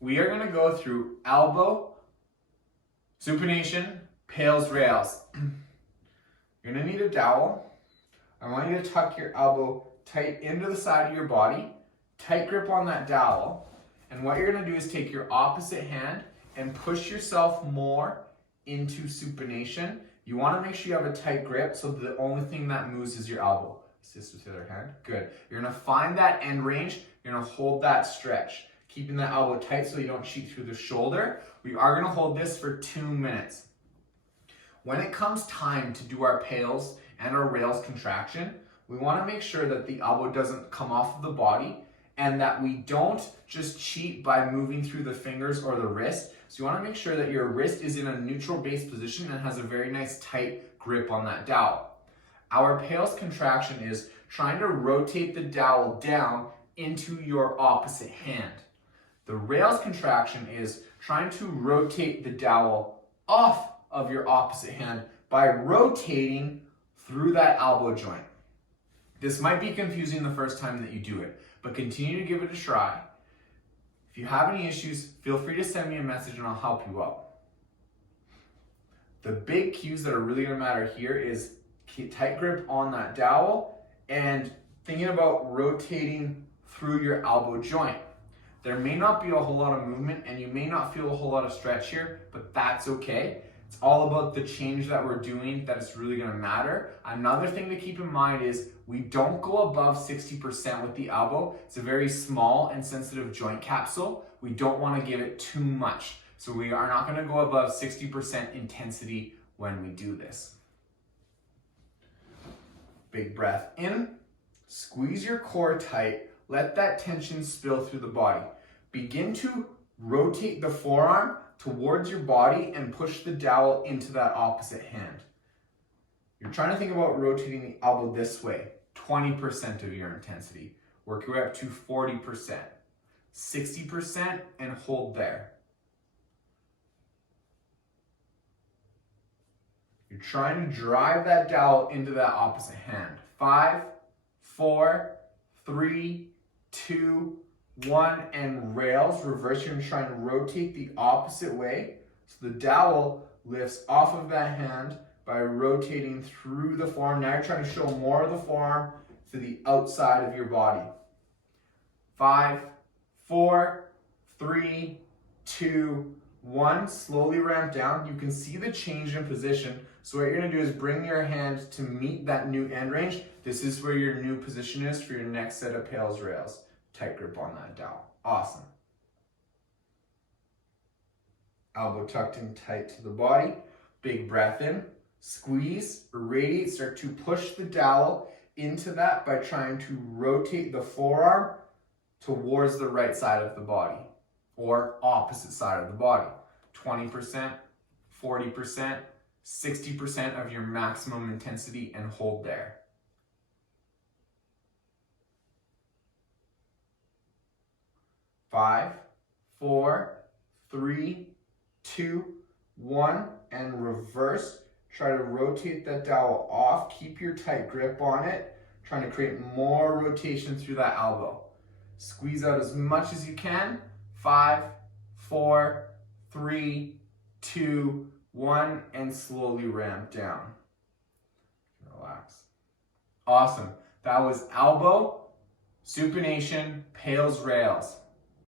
we are going to go through elbow, supination, Pails, rails. You're going to need a dowel. I want you to tuck your elbow tight into the side of your body, tight grip on that dowel, and what you're going to do is take your opposite hand and push yourself more into supination. You want to make sure you have a tight grip so the only thing that moves is your elbow. Assist with the other hand. Good. You're going to find that end range. You're going to hold that stretch, keeping the elbow tight so you don't cheat through the shoulder. We are going to hold this for 2 minutes. When it comes time to do our Pails and our rails contraction, we want to make sure that the elbow doesn't come off of the body and that we don't just cheat by moving through the fingers or the wrist. So you want to make sure that your wrist is in a neutral base position and has a very nice tight grip on that dowel. Our Pails contraction is trying to rotate the dowel down into your opposite hand. The rails contraction is trying to rotate the dowel off of your opposite hand by rotating through that elbow joint. This might be confusing the first time that you do it, but continue to give it a try. If you have any issues, feel free to send me a message and I'll help you out. The big cues that are really going to matter here is keep tight grip on that dowel and thinking about rotating through your elbow joint. There may not be a whole lot of movement and you may not feel a whole lot of stretch here, but that's okay. It's all about the change that we're doing that is really going to matter. Another thing to keep in mind is we don't go above 60% with the elbow. It's a very small and sensitive joint capsule. We don't want to give it too much. So we are not going to go above 60% intensity when we do this. Big breath in, squeeze your core tight, let that tension spill through the body. Begin to rotate the forearm towards your body and push the dowel into that opposite hand. You're trying to think about rotating the elbow this way, 20% of your intensity. Work your way up to 40%, 60%, and hold there. You're trying to drive that dowel into that opposite hand. 5, 4, 3, 2, 1, and rails. Reverse. You're going to try and rotate the opposite way. So the dowel lifts off of that hand by rotating through the forearm. Now you're trying to show more of the forearm to the outside of your body. 5, 4, 3, 2, 1. Slowly ramp down. You can see the change in position. So what you're going to do is bring your hand to meet that new end range. This is where your new position is for your next set of Pails rails. Tight grip on that dowel. Awesome. Elbow tucked in tight to the body. Big breath in. Squeeze, radiate, start to push the dowel into that by trying to rotate the forearm towards the right side of the body or opposite side of the body. 20%, 40%, 60% of your maximum intensity and hold there. 5, 4, 3, 2, 1, and reverse. Try to rotate that dowel off. Keep your tight grip on it. Trying to create more rotation through that elbow. Squeeze out as much as you can. 5, 4, 3, 2, 1, and slowly ramp down. Relax. Awesome. That was elbow, supination, Pails, rails.